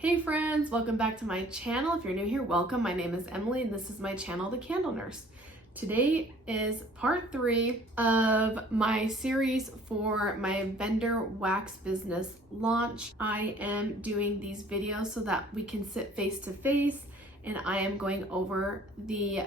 Hey friends, welcome back to my channel. If you're new here, welcome. My name is Emily and this is my channel, The Candle Nurse. Today is part 3 of my series for my vendor wax business launch. I am doing these videos so that we can sit face to face, and I am going over the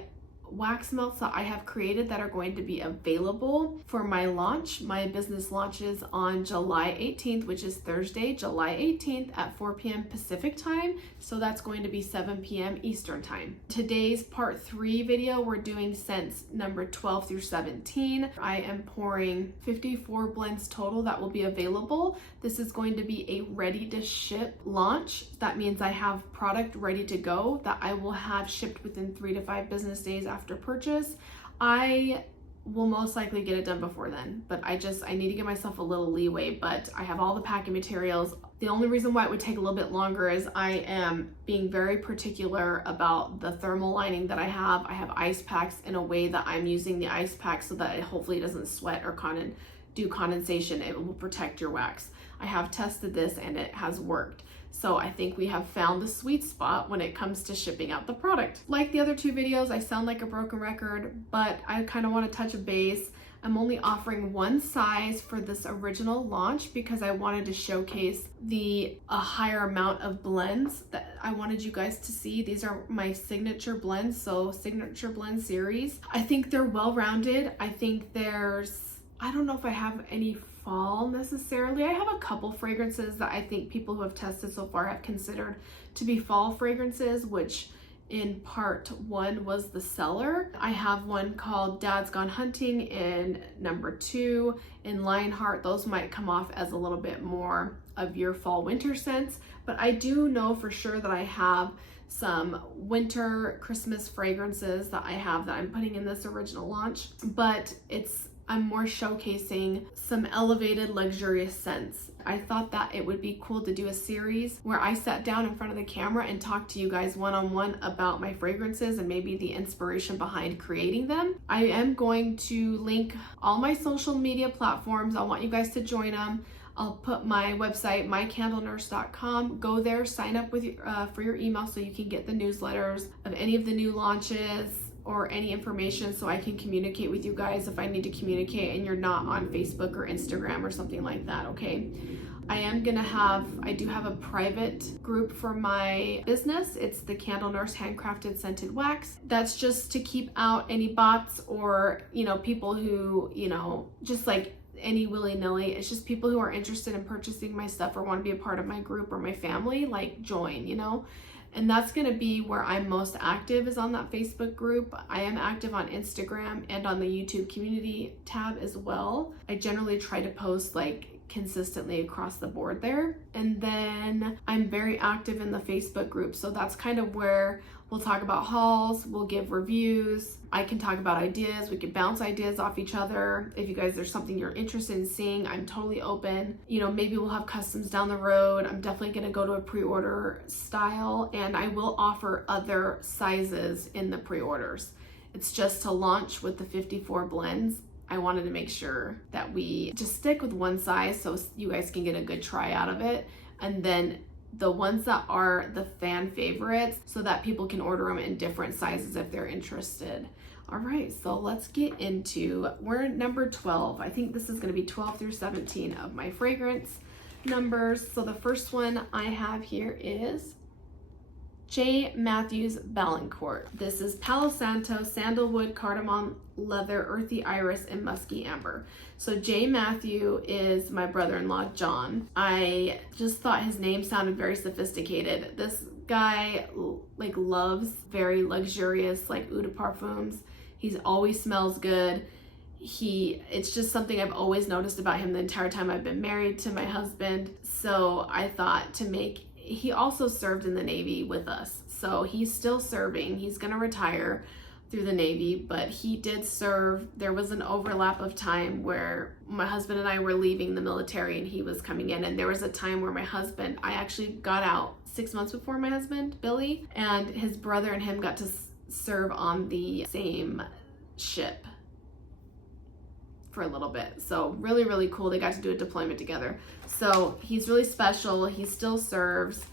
wax melts that I have created that are going to be available for my launch. My business launches on July 18th, which is Thursday, July 18th at 4 p.m. Pacific time. So that's going to be 7 p.m. Eastern time. Today's part 3 video, we're doing scents number 12 through 17. I am pouring 54 blends total that will be available. This is going to be a ready to ship launch. That means I have product ready to go that I will have shipped within 3 to 5 business days after purchase. I will most likely get it done before then, but I need to give myself a little leeway, but I have all the packing materials. The only reason why it would take a little bit longer is I am being very particular about the thermal lining that I have. I have ice packs in a way that I'm using the ice pack so that it hopefully doesn't sweat or do condensation. It will protect your wax. I have tested this and it has worked. So I think we have found the sweet spot when it comes to shipping out the product. Like the other 2 videos, I sound like a broken record, but I kind of want to touch a base. I'm only offering one size for this original launch because I wanted to showcase a higher amount of blends that I wanted you guys to see. These are my signature blends, so signature blend series. I think they're well-rounded. I think I don't know if I have any fall necessarily. I have a couple fragrances that I think people who have tested so far have considered to be fall fragrances, which in part 1 was the Cellar. I have one called Dad's Gone Hunting in number 2 in Lionheart. Those might come off as a little bit more of your fall winter scents, but I do know for sure that I have some winter Christmas fragrances that I'm putting in this original launch, but I'm more showcasing some elevated luxurious scents. I thought that it would be cool to do a series where I sat down in front of the camera and talked to you guys one-on-one about my fragrances and maybe the inspiration behind creating them. I am going to link all my social media platforms. I want you guys to join them. I'll put my website, TheCandleNurse.com. Go there, sign up for your email so you can get the newsletters of any of the new launches or any information so I can communicate with you guys if I need to communicate and you're not on Facebook or Instagram or something like that, okay? I do have a private group for my business. It's the Candle Nurse Handcrafted Scented Wax. That's just to keep out any bots or, people who, just like any willy-nilly. It's just people who are interested in purchasing my stuff or want to be a part of my group or my family, like join, And that's going to be where I'm most active, is on that Facebook group. I am active on Instagram and on the YouTube community tab as well. I generally try to post consistently across the board there. And then I'm very active in the Facebook group. So that's kind of where we'll talk about hauls, we'll give reviews, I can talk about ideas, we can bounce ideas off each other. If you guys, there's something you're interested in seeing, I'm totally open. Maybe we'll have customs down the road. I'm definitely gonna go to a pre-order style, and I will offer other sizes in the pre-orders. It's just to launch with the 54 blends. I wanted to make sure that we just stick with one size so you guys can get a good try out of it. And then the ones that are the fan favorites so that people can order them in different sizes if they're interested. All right, so let's get we're number 12. I think this is gonna be 12 through 17 of my fragrance numbers. So the first one I have here is J. Matthews Balancourt. This is Palo Santo, Sandalwood, Cardamom, Leather, Earthy Iris, and Musky Amber. So J. Matthew is my brother-in-law, John. I just thought his name sounded very sophisticated. This guy loves very luxurious eau de parfums. He always smells good. It's just something I've always noticed about him the entire time I've been married to my husband. So I thought he also served in the Navy with us. So he's still serving. He's gonna retire through the Navy, but he did serve. There was an overlap of time where my husband and I were leaving the military and he was coming in. And there was a time where I actually got out 6 months before my husband, Billy, and his brother and him got to serve on the same ship for a little bit. So really, really cool. They got to do a deployment together. So he's really special. He still serves.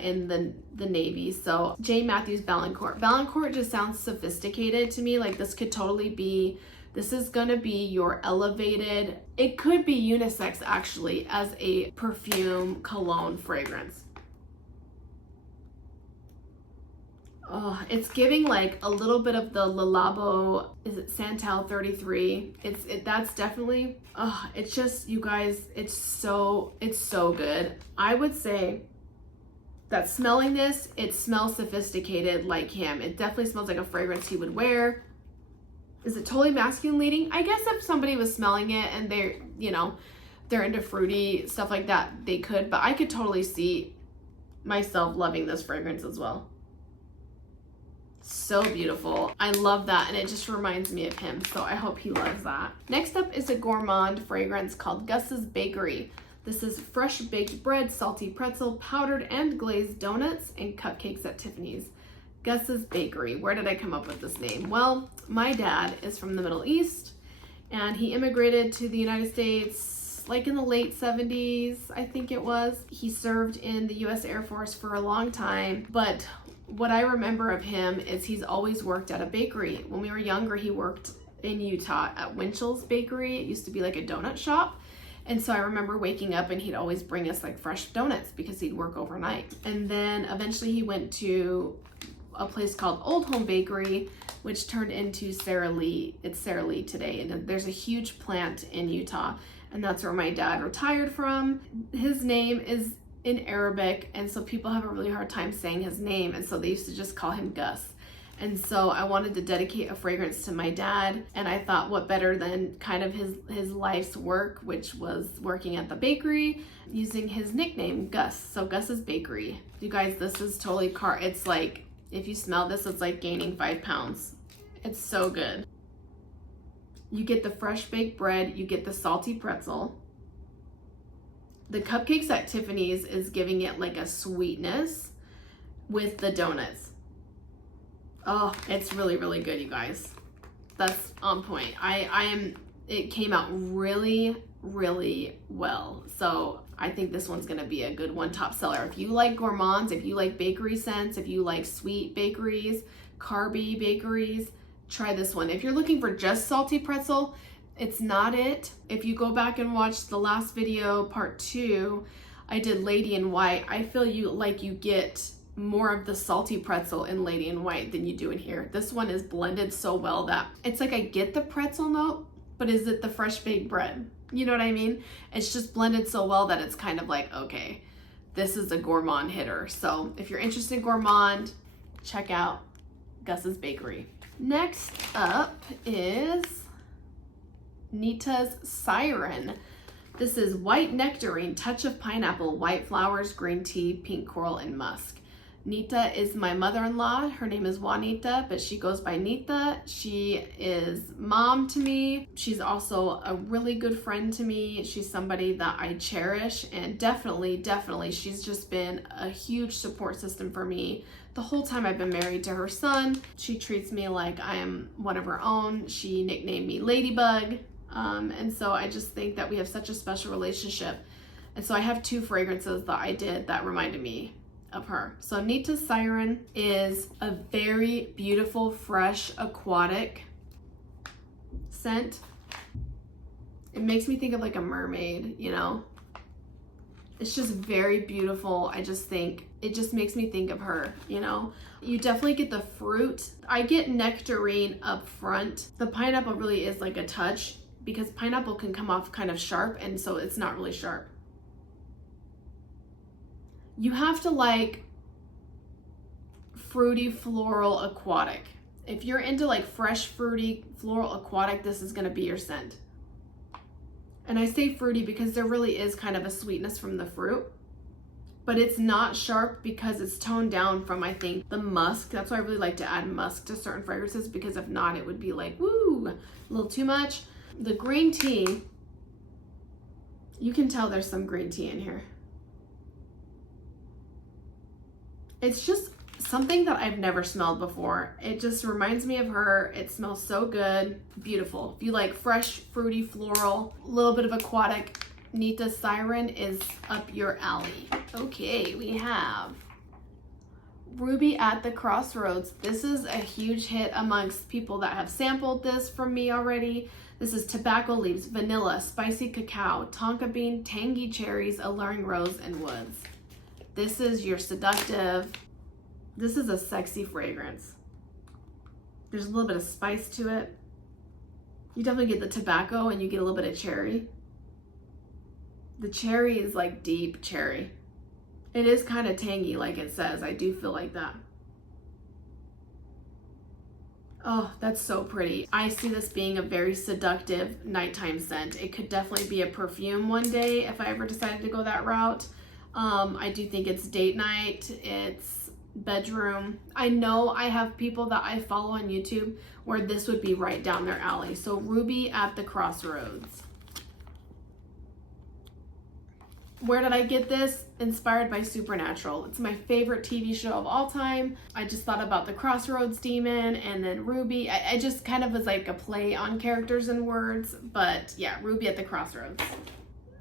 in the navy. So Jane Matthews Balancourt. Balancourt just sounds sophisticated to me. Like this could totally be, this is gonna be your elevated, it could be unisex actually as a perfume cologne fragrance. Oh, it's giving like a little bit of the Le Labo, is it Santal 33? That's definitely, oh, it's just, you guys, it's so good. I would say that smelling this, it smells sophisticated like him. It definitely smells like a fragrance he would wear. Is it totally masculine leading? I guess if somebody was smelling it and they're, you know, they're into fruity stuff like that, they could, but I could totally see myself loving this fragrance as well. So beautiful. I love that, and it just reminds me of him, so I hope he loves that. Next up is a gourmand fragrance called Guss Bakery. This is fresh baked bread, salty pretzel, powdered and glazed donuts, and cupcakes at Tiffany's. Guss Bakery. Where did I come up with this name? Well, my dad is from the Middle East, and he immigrated to the United States like in the late 70s, I think it was. He served in the US Air Force for a long time, but what I remember of him is he's always worked at a bakery. When we were younger, he worked in Utah at Winchell's Bakery. It used to be like a donut shop. And so I remember waking up and he'd always bring us like fresh donuts because he'd work overnight. And then eventually he went to a place called Old Home Bakery, which turned into Sara Lee. It's Sara Lee today. And there's a huge plant in Utah. And that's where my dad retired from. His name is in Arabic, and so people have a really hard time saying his name, and so they used to just call him Gus. And so I wanted to dedicate a fragrance to my dad, and I thought what better than kind of his life's work, which was working at the bakery, using his nickname Gus. So Guss's Bakery. You guys, this is totally it's like, if you smell this, it's like gaining 5 pounds. It's so good. You get the fresh baked bread, you get the salty pretzel. The cupcakes at Tiffany's is giving it like a sweetness with the donuts. Oh, it's really, really good, you guys. That's on point. It came out really, really well. So I think this one's gonna be a good one, top seller. If you like gourmands, if you like bakery scents, if you like sweet bakeries, carby bakeries, try this one. If you're looking for just salty pretzel, it's not it. If you go back and watch the last video, part 2, I did Lady in White. I feel you get more of the salty pretzel in Lady in White than you do in here. This one is blended so well that it's like I get the pretzel note, but is it the fresh baked bread? You know what I mean? It's just blended so well that it's kind of like, okay, this is a gourmand hitter. So if you're interested in gourmand, check out Guss's Bakery. Next up is Nita Siren. This is white nectarine, touch of pineapple, white flowers, green tea, pink coral, and musk. Nita is my mother-in-law. Her name is Juanita, but she goes by Nita. She is mom to me. She's also a really good friend to me. She's somebody that I cherish, and definitely, she's just been a huge support system for me the whole time I've been married to her son. She treats me like I am one of her own. She nicknamed me Ladybug. And so I just think that we have such a special relationship. And so I have 2 fragrances that I did that reminded me of her. So Nita Siren is a very beautiful, fresh, aquatic scent. It makes me think of like a mermaid, you know? It's just very beautiful. I just think, it just makes me think of her, you know? You definitely get the fruit. I get nectarine up front. The pineapple really is like a touch, because pineapple can come off kind of sharp, and so it's not really sharp. You have to like fruity, floral, aquatic. If you're into like fresh, fruity, floral, aquatic, this is gonna be your scent. And I say fruity because there really is kind of a sweetness from the fruit, but it's not sharp because it's toned down from, I think, the musk. That's why I really like to add musk to certain fragrances, because if not, it would be like, woo, a little too much. The green tea, you can tell there's some green tea in here. It's just something that I've never smelled before. It just reminds me of her. It smells so good, beautiful. If you like fresh, fruity, floral, a little bit of aquatic, Nita Siren is up your alley. Okay, we have Ruby at the Crossroads. This is a huge hit amongst people that have sampled this from me already. This is tobacco leaves, vanilla, spicy cacao, tonka bean, tangy cherries, alluring rose, and woods. This is your seductive, this is a sexy fragrance. There's a little bit of spice to it. You definitely get the tobacco and you get a little bit of cherry. The cherry is like deep cherry. It is kind of tangy like it says. I do feel like that. Oh, that's so pretty. I see this being a very seductive nighttime scent. It could definitely be a perfume one day if I ever decided to go that route. I do think it's date night, it's bedroom. I know I have people that I follow on YouTube where this would be right down their alley. So Ruby at the Crossroads. Where did I get this? Inspired by Supernatural. It's my favorite TV show of all time. I just thought about the Crossroads demon and then Ruby. I just kind of was like a play on characters and words, but yeah, Ruby at the Crossroads.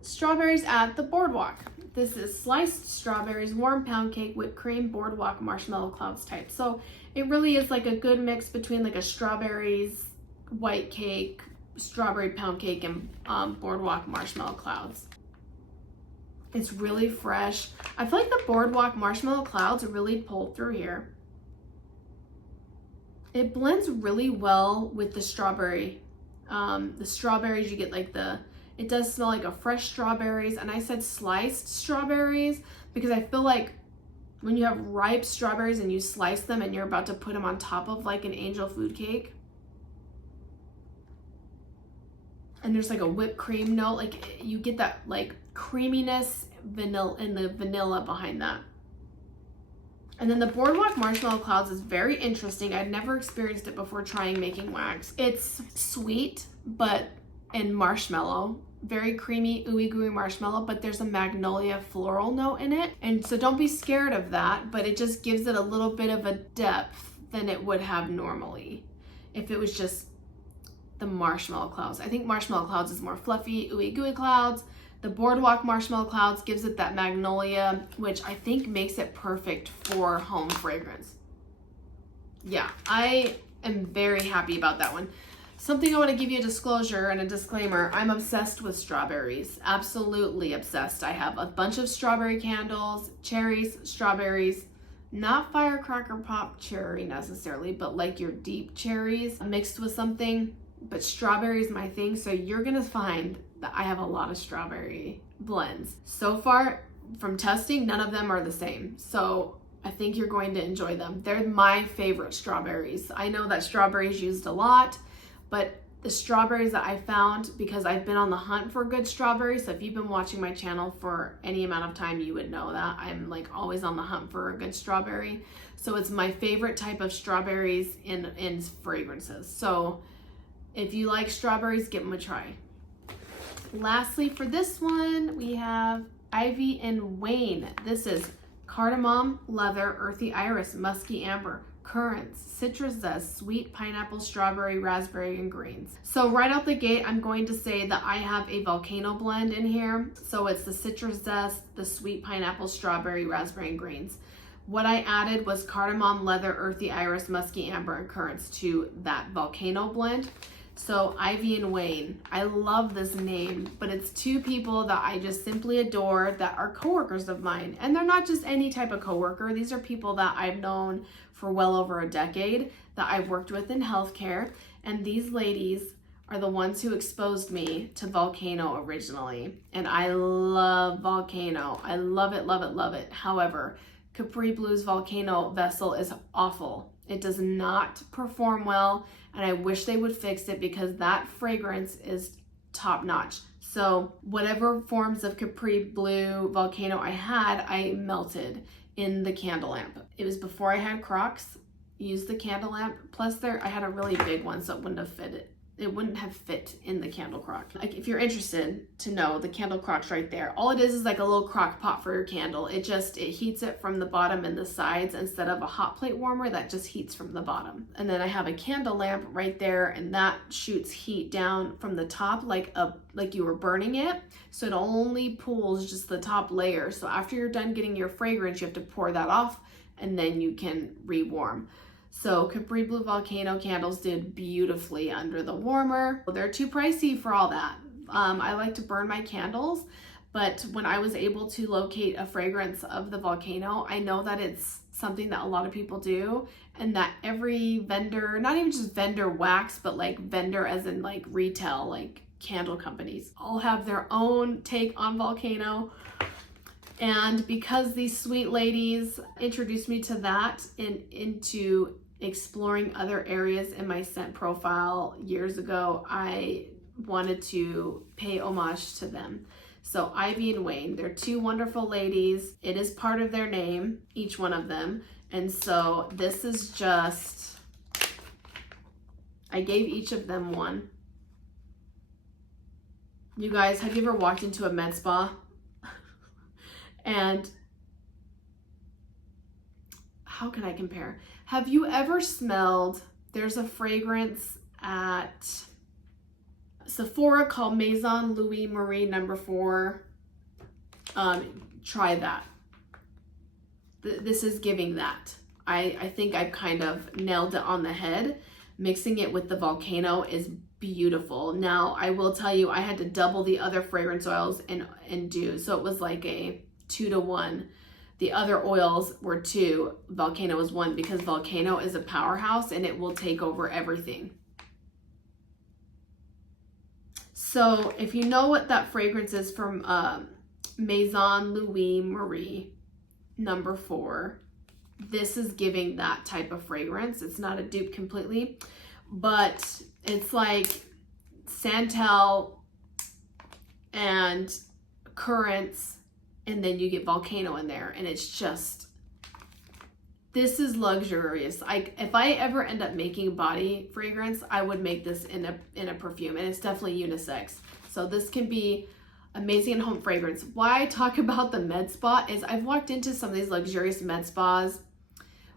Strawberries at the Boardwalk. This is sliced strawberries, warm pound cake, whipped cream, Boardwalk, marshmallow clouds type. So it really is like a good mix between like a strawberries, white cake, strawberry pound cake, and Boardwalk marshmallow clouds. It's really fresh. I feel like the Boardwalk marshmallow clouds really pulled through here. It blends really well with the strawberry. The strawberries, you get like it does smell like a fresh strawberries. And I said sliced strawberries because I feel like when you have ripe strawberries and you slice them and you're about to put them on top of like an angel food cake, and there's like a whipped cream note, like you get that like creaminess vanilla and the vanilla behind that. And then the Boardwalk marshmallow clouds is very interesting. I'd never experienced it before trying making wax. It's sweet and marshmallow, very creamy ooey gooey marshmallow, but there's a magnolia floral note in it, and so don't be scared of that, but it just gives it a little bit of a depth than it would have normally if it was just the marshmallow clouds. I think marshmallow clouds is more fluffy, ooey gooey clouds. The Boardwalk marshmallow clouds gives it that magnolia, which I think makes it perfect for home fragrance. Yeah, I am very happy about that one. Something I want to give you a disclosure and a disclaimer. I'm obsessed with strawberries, absolutely obsessed. I have a bunch of strawberry candles, cherries, strawberries, not firecracker pop cherry necessarily, but like your deep cherries mixed with something. But strawberry is my thing, so you're gonna find that I have a lot of strawberry blends. So far from testing, none of them are the same. So I think you're going to enjoy them. They're my favorite strawberries. I know that strawberry is used a lot, but the strawberries that I found, because I've been on the hunt for good strawberries, so if you've been watching my channel for any amount of time, you would know that I'm like always on the hunt for a good strawberry. So it's my favorite type of strawberries in fragrances. So if you like strawberries, give them a try. Lastly, for this one, we have Ivy and Wayne. This is cardamom, leather, earthy iris, musky amber, currants, citrus zest, sweet pineapple, strawberry, raspberry, and greens. So right out the gate, I'm going to say that I have a volcano blend in here. So it's the citrus zest, the sweet pineapple, strawberry, raspberry, and greens. What I added was cardamom, leather, earthy iris, musky amber, and currants to that volcano blend. So Ivy and Wayne, I love this name, but it's two people that I just simply adore that are coworkers of mine. And they're not just any type of coworker. These are people that I've known for well over a decade, that I've worked with in healthcare. And these ladies are the ones who exposed me to Volcano originally. And I love Volcano. I love it, love it, love it. However, Capri Blue's Volcano Vessel is awful. It does not perform well, and I wish they would fix it because that fragrance is top notch. So whatever forms of Capri Blue Volcano I had, I melted in the candle lamp. It was before I had Crocs, used the candle lamp, plus I had a really big one so it wouldn't have fit it wouldn't have fit in the candle crock. Like if you're interested to know, the candle crock's right there. All it is like a little crock pot for your candle. It heats it from the bottom and the sides instead of a hot plate warmer that just heats from the bottom. And then I have a candle lamp right there, and that shoots heat down from the top like you were burning it. So it only pulls just the top layer. So after you're done getting your fragrance, you have to pour that off and then you can rewarm. So Capri Blue Volcano candles did beautifully under the warmer. They're too pricey for all that. I like to burn my candles, but when I was able to locate a fragrance of the volcano, I know that it's something that a lot of people do, and that every vendor, not even just vendor wax, but like vendor as in like retail, like candle companies, all have their own take on volcano. And because these sweet ladies introduced me to that and into exploring other areas in my scent profile years ago, I wanted to pay homage to them. So Ivy and Wayne, they're two wonderful ladies. It is part of their name, each one of them. And so this is just, I gave each of them one. You guys, have you ever walked into a med spa? And how can I compare? Have you ever smelled, there's a fragrance at Sephora called Maison Louis Marie No. 4. Try that. This is giving that. I think I've kind of nailed it on the head. Mixing it with the volcano is beautiful. Now, I will tell you, I had to double the other fragrance oils and do, so it was like a 2 to 1. The other oils were 2, volcano was 1, because volcano is a powerhouse and it will take over everything. So if you know what that fragrance is from Maison Louis Marie No. 4, this is giving that type of fragrance. It's not a dupe completely, but it's like Santal and currants, and then you get volcano in there, and it's just, this is luxurious. If I ever end up making body fragrance, I would make this in a perfume, and it's definitely unisex. So this can be amazing in home fragrance. Why I talk about the med spa is I've walked into some of these luxurious med spas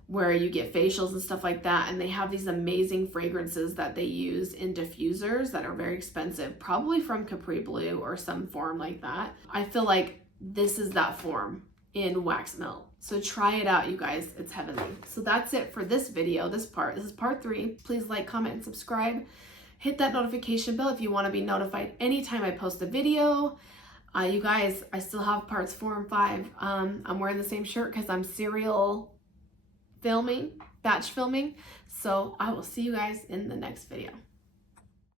where you get facials and stuff like that, and they have these amazing fragrances that they use in diffusers that are very expensive, probably from Capri Blue or some form like that. I feel like this is that form in wax melt. So try it out, you guys. It's heavenly. So that's it for this video, this is part 3. Please like, comment, and subscribe. Hit that notification bell if you want to be notified anytime I post a video. You guys, I still have parts 4 and 5. I'm wearing the same shirt because I'm serial filming, batch filming. So I will see you guys in the next video.